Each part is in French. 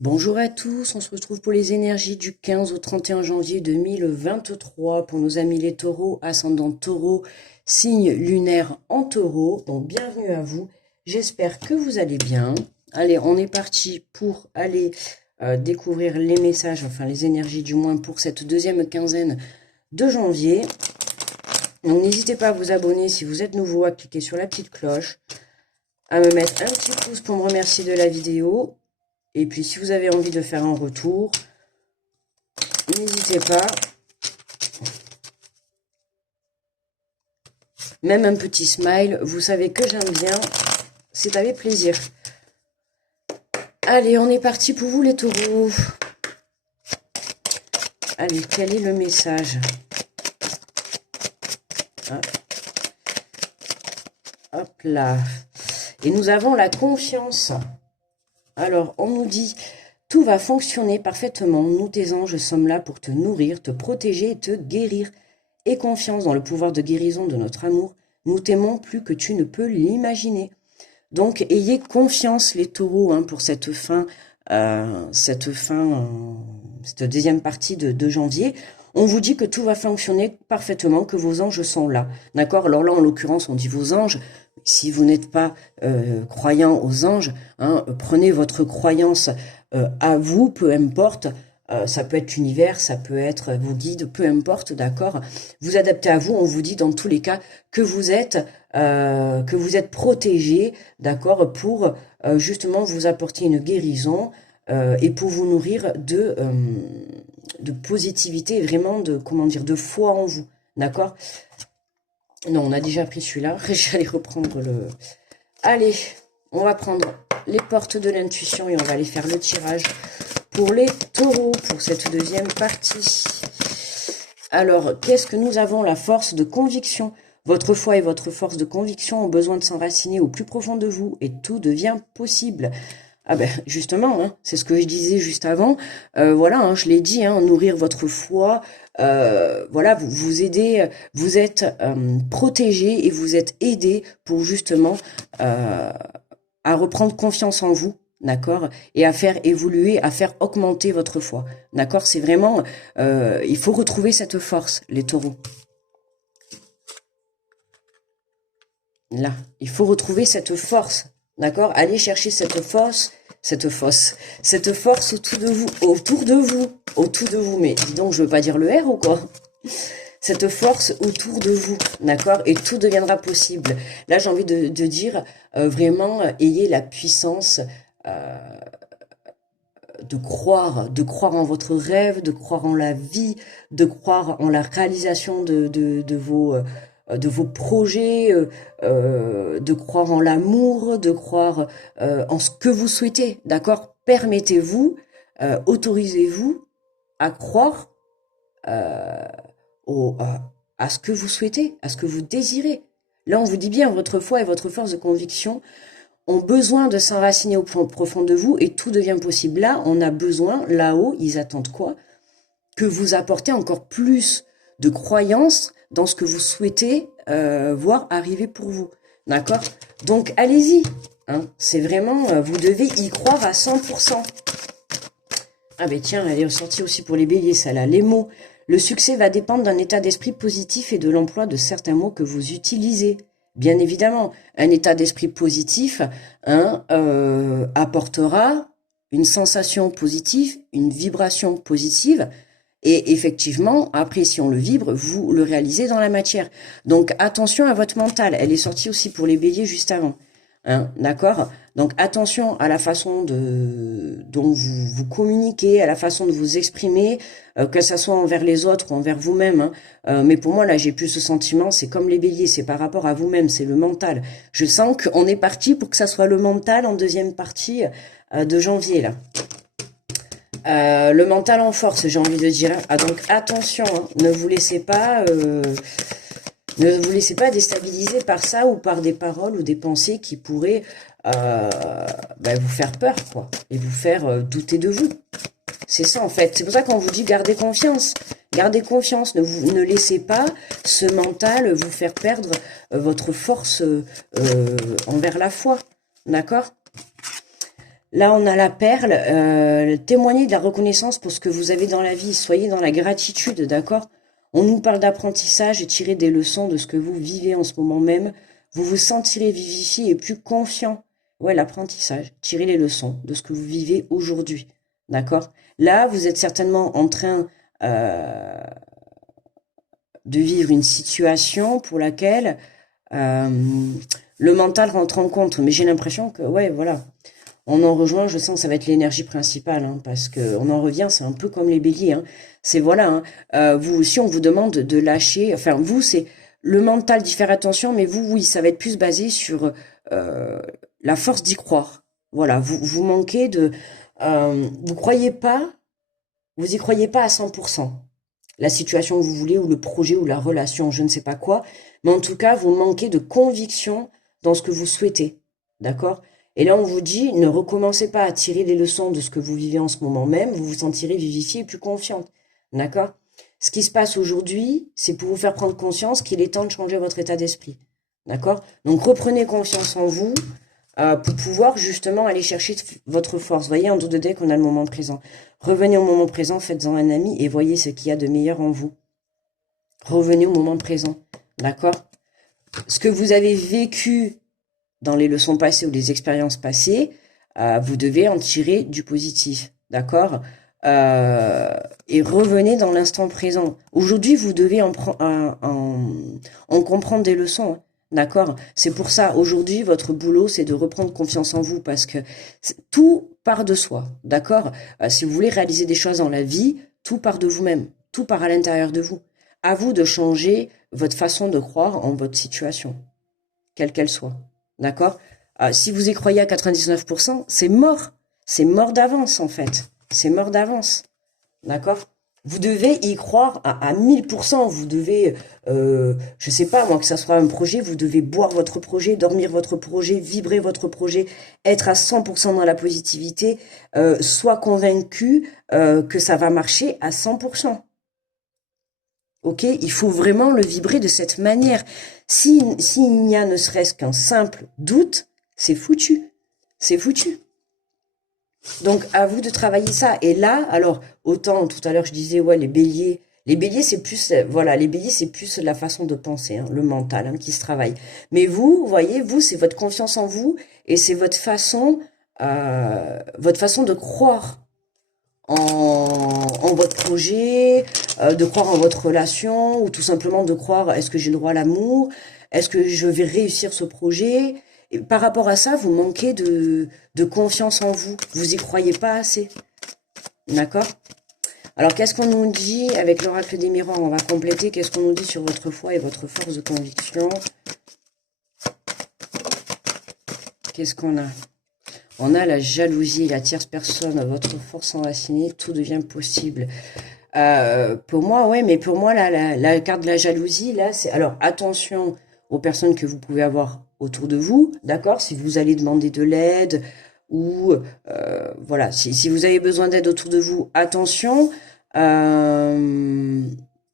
Bonjour à tous, on se retrouve pour les énergies du 15 au 31 janvier 2023 pour nos amis les taureaux, ascendant taureau, signe lunaire en taureau. Donc bienvenue à vous, j'espère que vous allez bien. Allez, on est parti pour aller découvrir les messages, enfin les énergies du moins pour cette deuxième quinzaine de janvier. Donc n'hésitez pas à vous abonner si vous êtes nouveau, à cliquer sur la petite cloche, à me mettre un petit pouce pour me remercier de la vidéo. Et puis, si vous avez envie de faire un retour, n'hésitez pas. Même un petit smile, vous savez que j'aime bien. C'est avec plaisir. Allez, on est parti pour vous les taureaux. Allez, quel est le message? Hop là. Et nous avons la confiance. Alors, on nous dit, tout va fonctionner parfaitement. Nous, tes anges, sommes là pour te nourrir, te protéger et te guérir. Aie confiance dans le pouvoir de guérison de notre amour. Nous t'aimons plus que tu ne peux l'imaginer. Donc, ayez confiance, les taureaux, pour cette deuxième partie de janvier. On vous dit que tout va fonctionner parfaitement, que vos anges sont là. D'accord? Alors là, en l'occurrence, on dit vos anges. Si vous n'êtes pas croyant aux anges, prenez votre croyance à vous, peu importe. Ça peut être l'univers, ça peut être vos guides, peu importe, d'accord. Vous adaptez à vous, on vous dit dans tous les cas que vous êtes protégé, d'accord, pour justement vous apporter une guérison et pour vous nourrir de positivité et vraiment de foi en vous, d'accord. Non, on a déjà pris celui-là. J'allais reprendre le... Allez, on va prendre les portes de l'intuition et on va aller faire le tirage pour les taureaux, pour cette deuxième partie. Alors, qu'est-ce que nous avons? La force de conviction. Votre foi et votre force de conviction ont besoin de s'enraciner au plus profond de vous et tout devient possible. Ah ben justement, c'est ce que je disais juste avant. Voilà, je l'ai dit, nourrir votre foi. Voilà, vous aidez, vous êtes protégé et vous êtes aidé pour justement à reprendre confiance en vous, d'accord, et à faire évoluer, à faire augmenter votre foi, d'accord. C'est vraiment, il faut retrouver cette force, les taureaux. Là, il faut retrouver cette force, d'accord. Allez chercher cette force. Cette force autour de vous, mais dis donc, je veux pas dire le R ou quoi? Cette force autour de vous, d'accord, et tout deviendra possible. Là, j'ai envie de dire, vraiment, ayez la puissance de croire en votre rêve, de croire en la vie, de croire en la réalisation de vos projets, de croire en l'amour, de croire en ce que vous souhaitez, d'accord? Permettez-vous, autorisez-vous à croire à ce que vous souhaitez, à ce que vous désirez. Là, on vous dit bien, votre foi et votre force de conviction ont besoin de s'enraciner au profond de vous et tout devient possible. Là, on a besoin, là-haut, ils attendent quoi? Que vous apportez encore plus de croyance dans ce que vous souhaitez voir arriver pour vous. D'accord? Donc, allez-y. C'est vraiment, vous devez y croire à 100%. Ah ben tiens, elle est sortie aussi pour les béliers, celle-là. Les mots. Le succès va dépendre d'un état d'esprit positif et de l'emploi de certains mots que vous utilisez. Bien évidemment, un état d'esprit positif apportera une sensation positive, une vibration positive. Et effectivement, après, si on le vibre, vous le réalisez dans la matière. Donc, attention à votre mental. Elle est sortie aussi pour les béliers juste avant. D'accord? Donc, attention à la façon dont vous communiquez, à la façon de vous exprimer, que ça soit envers les autres ou envers vous-même. Mais pour moi, là, j'ai plus ce sentiment, c'est comme les béliers, c'est par rapport à vous-même, c'est le mental. Je sens qu'on est parti pour que ça soit le mental en deuxième partie de janvier, là. Le mental en force, j'ai envie de dire. Donc attention, ne vous laissez pas déstabiliser par ça ou par des paroles ou des pensées qui pourraient vous faire peur, quoi, et vous faire douter de vous. C'est ça en fait. C'est pour ça qu'on vous dit gardez confiance. Gardez confiance. Ne laissez pas ce mental vous faire perdre votre force envers la foi. D'accord ? Là, on a la perle. Témoignez de la reconnaissance pour ce que vous avez dans la vie. Soyez dans la gratitude, d'accord? On nous parle d'apprentissage et tirez des leçons de ce que vous vivez en ce moment même. Vous vous sentirez vivifié et plus confiant. Ouais, l'apprentissage. Tirez les leçons de ce que vous vivez aujourd'hui, d'accord? Là, vous êtes certainement en train de vivre une situation pour laquelle euh, le mental rentre en compte. Mais j'ai l'impression que, ouais, voilà. On en rejoint, je sens que ça va être l'énergie principale, hein, parce que on en revient, c'est un peu comme les béliers, hein. C'est voilà, hein, vous aussi, on vous demande de lâcher. Enfin, vous, c'est le mental d'y faire attention, mais vous, oui, ça va être plus basé sur la force d'y croire. Voilà, vous manquez de, vous croyez pas, vous y croyez pas à 100%. La situation que vous voulez, ou le projet, ou la relation, je ne sais pas quoi, mais en tout cas, vous manquez de conviction dans ce que vous souhaitez, d'accord? Et là, on vous dit, ne recommencez pas à tirer les leçons de ce que vous vivez en ce moment même, vous vous sentirez vivifié et plus confiante. D'accord? Ce qui se passe aujourd'hui, c'est pour vous faire prendre conscience qu'il est temps de changer votre état d'esprit. D'accord? Donc, reprenez confiance en vous pour pouvoir justement aller chercher votre force. Voyez, en dos de deck, on a le moment présent. Revenez au moment présent, faites-en un ami et voyez ce qu'il y a de meilleur en vous. Revenez au moment présent. D'accord? Ce que vous avez vécu dans les leçons passées ou les expériences passées, vous devez en tirer du positif, d'accord? Et revenez dans l'instant présent. Aujourd'hui, vous devez en comprendre des leçons, hein, d'accord? C'est pour ça, aujourd'hui, votre boulot, c'est de reprendre confiance en vous, parce que tout part de soi, d'accord? Si vous voulez réaliser des choses dans la vie, tout part de vous-même, tout part à l'intérieur de vous. À vous de changer votre façon de croire en votre situation, quelle qu'elle soit. D'accord? Si vous y croyez à 99%, c'est mort. C'est mort d'avance, en fait. C'est mort d'avance. D'accord? Vous devez y croire à 1000%. Vous devez, je sais pas, moi, que ça soit un projet, vous devez boire votre projet, dormir votre projet, vibrer votre projet, être à 100% dans la positivité, soit convaincu que ça va marcher à 100%. Ok, il faut vraiment le vibrer de cette manière. S'il n'y a ne serait-ce qu'un simple doute, c'est foutu. C'est foutu. Donc, à vous de travailler ça. Et là, alors, autant tout à l'heure je disais, ouais, les béliers c'est plus, voilà, les béliers c'est plus la façon de penser, hein, le mental, hein, qui se travaille. Mais vous voyez, vous, c'est votre confiance en vous et c'est votre façon de croire en votre projet, de croire en votre relation, ou tout simplement de croire, est-ce que j'ai le droit à l'amour? Est-ce que je vais réussir ce projet? Et par rapport à ça, vous manquez de confiance en vous. Vous y croyez pas assez. D'accord? Alors, qu'est-ce qu'on nous dit avec l'oracle des miroirs? On va compléter. Qu'est-ce qu'on nous dit sur votre foi et votre force de conviction? Qu'est-ce qu'on a? On a la jalousie, la tierce personne, votre force enracinée, tout devient possible. Pour moi, ouais, mais pour moi, la carte de la jalousie, là, c'est... Alors, attention aux personnes que vous pouvez avoir autour de vous, d'accord? Si vous allez demander de l'aide ou... voilà, si vous avez besoin d'aide autour de vous, attention.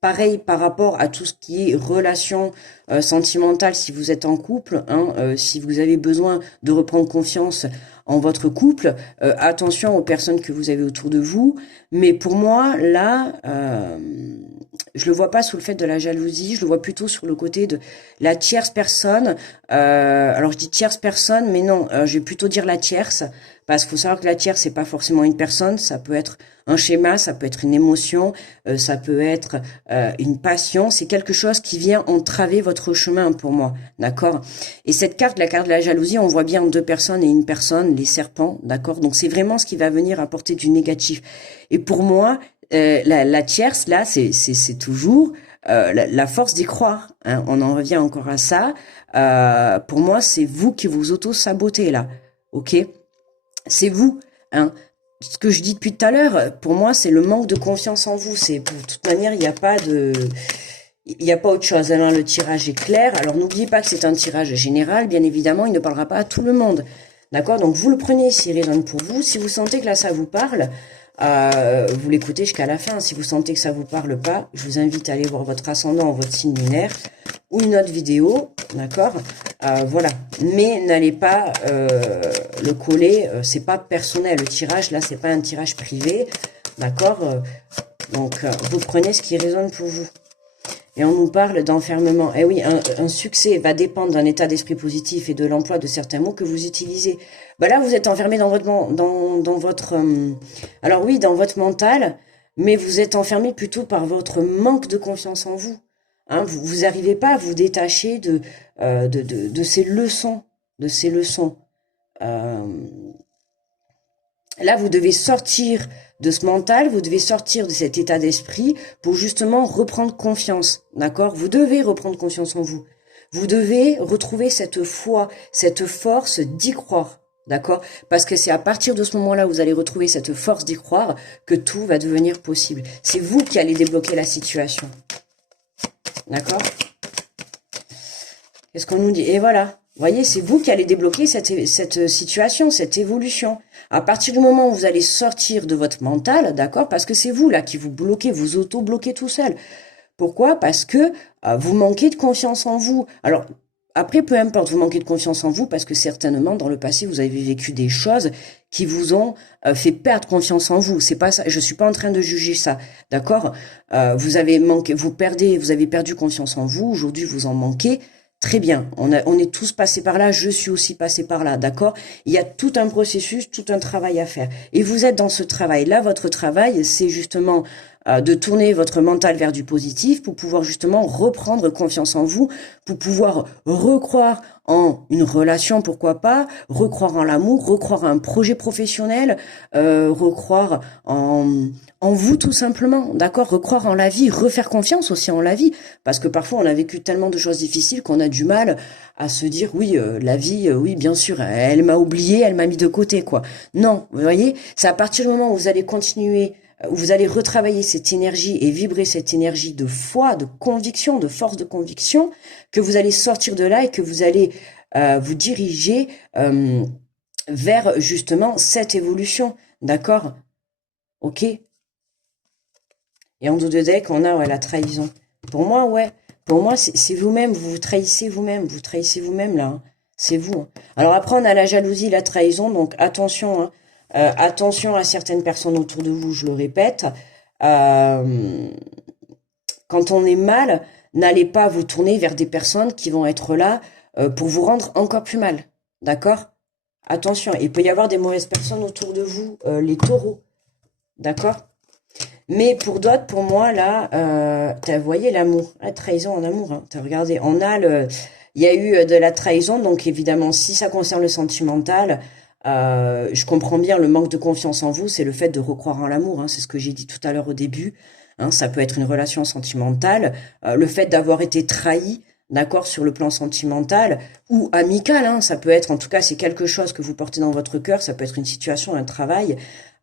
Pareil par rapport à tout ce qui est relation sentimentale, si vous êtes en couple, hein, si vous avez besoin de reprendre confiance en votre couple, attention aux personnes que vous avez autour de vous. Mais pour moi, là, je le vois pas sous le fait de la jalousie, je le vois plutôt sur le côté de la tierce personne. Alors je dis tierce personne, mais non, je vais plutôt dire la tierce, parce qu'il faut savoir que la tierce, c'est pas forcément une personne, ça peut être un schéma, ça peut être une émotion, ça peut être une passion, c'est quelque chose qui vient entraver votre chemin pour moi, d'accord? Et cette carte, la carte de la jalousie, on voit bien deux personnes et une personne, les serpents, d'accord? Donc c'est vraiment ce qui va venir apporter du négatif. Et pour moi, la tierce, là, c'est toujours la force d'y croire, hein. On en revient encore à ça. Pour moi, c'est vous qui vous auto-sabotez, là, ok? C'est vous, hein. Ce que je dis depuis tout à l'heure, pour moi, c'est le manque de confiance en vous. C'est, de toute manière, il n'y a pas autre chose. Alors, le tirage est clair. Alors, n'oubliez pas que c'est un tirage général. Bien évidemment, il ne parlera pas à tout le monde. D'accord? Donc, vous le prenez s'il résonne pour vous. Si vous sentez que là, ça vous parle, vous l'écoutez jusqu'à la fin. Si vous sentez que ça vous parle pas, je vous invite à aller voir votre ascendant, votre signe lunaire, ou une autre vidéo, d'accord, voilà. Mais n'allez pas le coller, c'est pas personnel. Le tirage, là, c'est pas un tirage privé, d'accord. Donc, vous prenez ce qui résonne pour vous. Et on nous parle d'enfermement. Eh oui, un succès va dépendre d'un état d'esprit positif et de l'emploi de certains mots que vous utilisez. Bah là, vous êtes enfermé dans votre alors oui, dans votre mental, mais vous êtes enfermé plutôt par votre manque de confiance en vous. Hein, vous n'arrivez pas à vous détacher de ces leçons, Euh, Là, vous devez sortir de ce mental, vous devez sortir de cet état d'esprit pour justement reprendre confiance, d'accord? Vous devez reprendre confiance en vous. Vous devez retrouver cette foi, cette force d'y croire, d'accord? Parce que c'est à partir de ce moment-là où vous allez retrouver cette force d'y croire que tout va devenir possible. C'est vous qui allez débloquer la situation, d'accord? Qu'est-ce qu'on nous dit? Et voilà. Vous voyez, c'est vous qui allez débloquer cette situation, cette évolution. À partir du moment où vous allez sortir de votre mental, d'accord, parce que c'est vous là qui vous bloquez, vous auto-bloquez tout seul. Pourquoi? Parce que vous manquez de confiance en vous. Alors, après, peu importe, vous manquez de confiance en vous parce que certainement, dans le passé, vous avez vécu des choses qui vous ont fait perdre confiance en vous. C'est pas ça. Je suis pas en train de juger ça, d'accord? Vous avez perdu confiance en vous. Aujourd'hui, vous en manquez. Très bien, on est tous passés par là, je suis aussi passé par là, d'accord? Il y a tout un processus, tout un travail à faire. Et vous êtes dans ce travail-là, votre travail, c'est justement de tourner votre mental vers du positif pour pouvoir justement reprendre confiance en vous, pour pouvoir recroire en une relation, pourquoi pas, recroire en l'amour, recroire à un projet professionnel, recroire en vous tout simplement, d'accord, recroire en la vie, refaire confiance aussi en la vie, parce que parfois on a vécu tellement de choses difficiles qu'on a du mal à se dire oui, la vie, oui bien sûr, elle m'a oublié, elle m'a mis de côté quoi. Non, vous voyez, c'est à partir du moment où vous allez continuer, où vous allez retravailler cette énergie et vibrer cette énergie de foi, de conviction, de force de conviction, que vous allez sortir de là et que vous allez vous diriger vers justement cette évolution, d'accord? Ok? Et en dos de deck, on a la trahison. Pour moi, ouais. Pour moi, c'est vous-même. Vous trahissez vous-même. Vous trahissez vous-même, là. Hein. C'est vous. Hein. Alors après, on a la jalousie, la trahison. Donc, attention. Hein. Attention à certaines personnes autour de vous, je le répète. Quand on est mal, n'allez pas vous tourner vers des personnes qui vont être là pour vous rendre encore plus mal. D'accord? Attention. Il peut y avoir des mauvaises personnes autour de vous, les taureaux. D'accord? Mais pour d'autres, pour moi, là, vous voyez l'amour, la trahison en amour. Hein, regardez, il y a eu de la trahison, donc évidemment, si ça concerne le sentimental, je comprends bien le manque de confiance en vous, c'est le fait de recroire en l'amour. Hein, c'est ce que j'ai dit tout à l'heure au début. Hein, ça peut être une relation sentimentale, le fait d'avoir été trahi. D'accord, sur le plan sentimental ou amical, hein, ça peut être, en tout cas, c'est quelque chose que vous portez dans votre cœur, ça peut être une situation, un travail,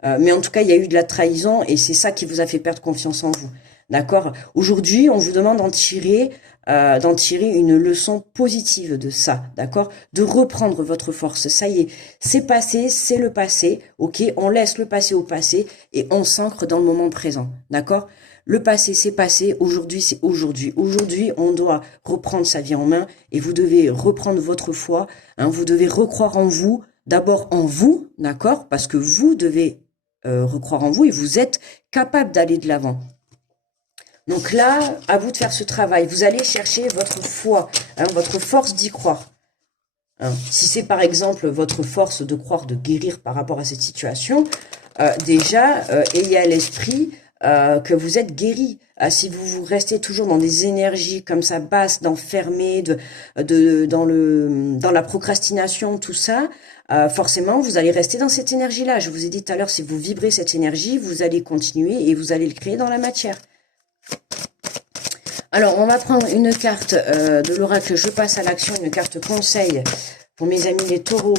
mais en tout cas, il y a eu de la trahison et c'est ça qui vous a fait perdre confiance en vous. D'accord? Aujourd'hui, on vous demande d'en tirer une leçon positive de ça. D'accord? De reprendre votre force. Ça y est, c'est passé, c'est le passé. Ok? On laisse le passé au passé et on s'ancre dans le moment présent. D'accord? Le passé, c'est passé. Aujourd'hui, c'est aujourd'hui. Aujourd'hui, on doit reprendre sa vie en main et vous devez reprendre votre foi. Hein, vous devez recroire en vous. D'abord en vous, d'accord? Parce que vous devez recroire en vous et vous êtes capable d'aller de l'avant. Donc là, à vous de faire ce travail. Vous allez chercher votre foi, hein, votre force d'y croire. Hein. Si c'est par exemple votre force de croire, de guérir par rapport à cette situation, déjà, ayez à l'esprit que vous êtes guéri. Si vous restez toujours dans des énergies comme ça basses, d'enfermer, dans la procrastination, tout ça, forcément, vous allez rester dans cette énergie-là. Je vous ai dit tout à l'heure, si vous vibrez cette énergie, vous allez continuer et vous allez le créer dans la matière. Alors, on va prendre une carte de l'oracle. Je passe à l'action, une carte conseil pour mes amis les taureaux.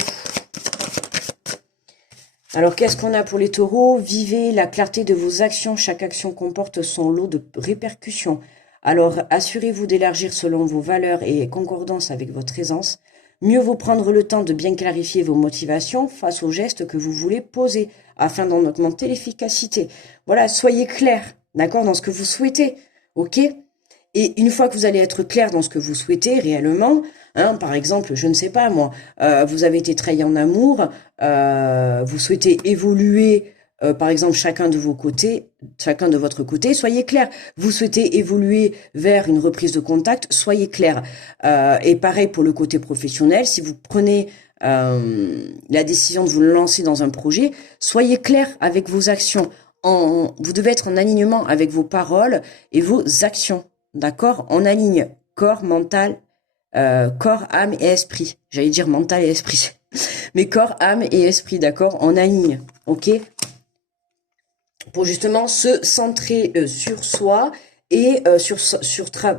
Alors, qu'est-ce qu'on a pour les taureaux? Vivez la clarté de vos actions. Chaque action comporte son lot de répercussions. Alors, assurez-vous d'élargir selon vos valeurs et concordance avec votre aisance. Mieux vaut prendre le temps de bien clarifier vos motivations face aux gestes que vous voulez poser, afin d'en augmenter l'efficacité. Voilà, soyez clair, d'accord, dans ce que vous souhaitez, ok? Et une fois que vous allez être clair dans ce que vous souhaitez réellement, hein, par exemple, je ne sais pas moi, vous avez été trahi en amour, vous souhaitez évoluer, par exemple, chacun de votre côté, soyez clair. Vous souhaitez évoluer vers une reprise de contact, soyez clair. Et pareil pour le côté professionnel, si vous prenez la décision de vous lancer dans un projet, soyez clair avec vos actions. Vous devez être en alignement avec vos paroles et vos actions. D'accord? On aligne corps, mental, corps, âme et esprit. J'allais dire mental et esprit. Mais corps, âme et esprit, d'accord? On aligne, ok? Pour justement se centrer sur soi et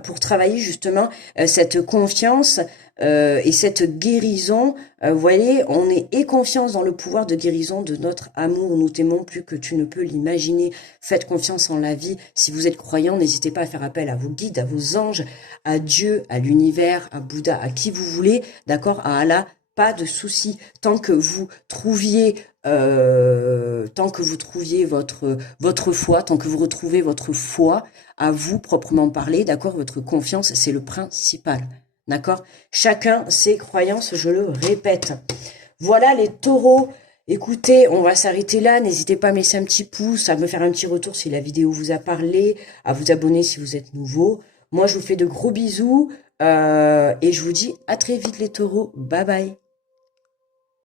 pour travailler justement cette confiance et cette guérison. Vous voyez, on est confiance dans le pouvoir de guérison de notre amour. Nous t'aimons plus que tu ne peux l'imaginer. Faites confiance en la vie. Si vous êtes croyant, n'hésitez pas à faire appel à vos guides, à vos anges, à Dieu, à l'univers, à Bouddha, à qui vous voulez, d'accord, à Allah. Pas de souci tant que vous trouviez votre foi, tant que vous retrouvez votre foi à vous proprement parler, d'accord, votre confiance, c'est le principal, d'accord. Chacun ses croyances, je le répète. Voilà les taureaux. Écoutez, on va s'arrêter là. N'hésitez pas à mettre un petit pouce, à me faire un petit retour si la vidéo vous a parlé, à vous abonner si vous êtes nouveau. Moi, je vous fais de gros bisous et je vous dis à très vite les taureaux. Bye bye.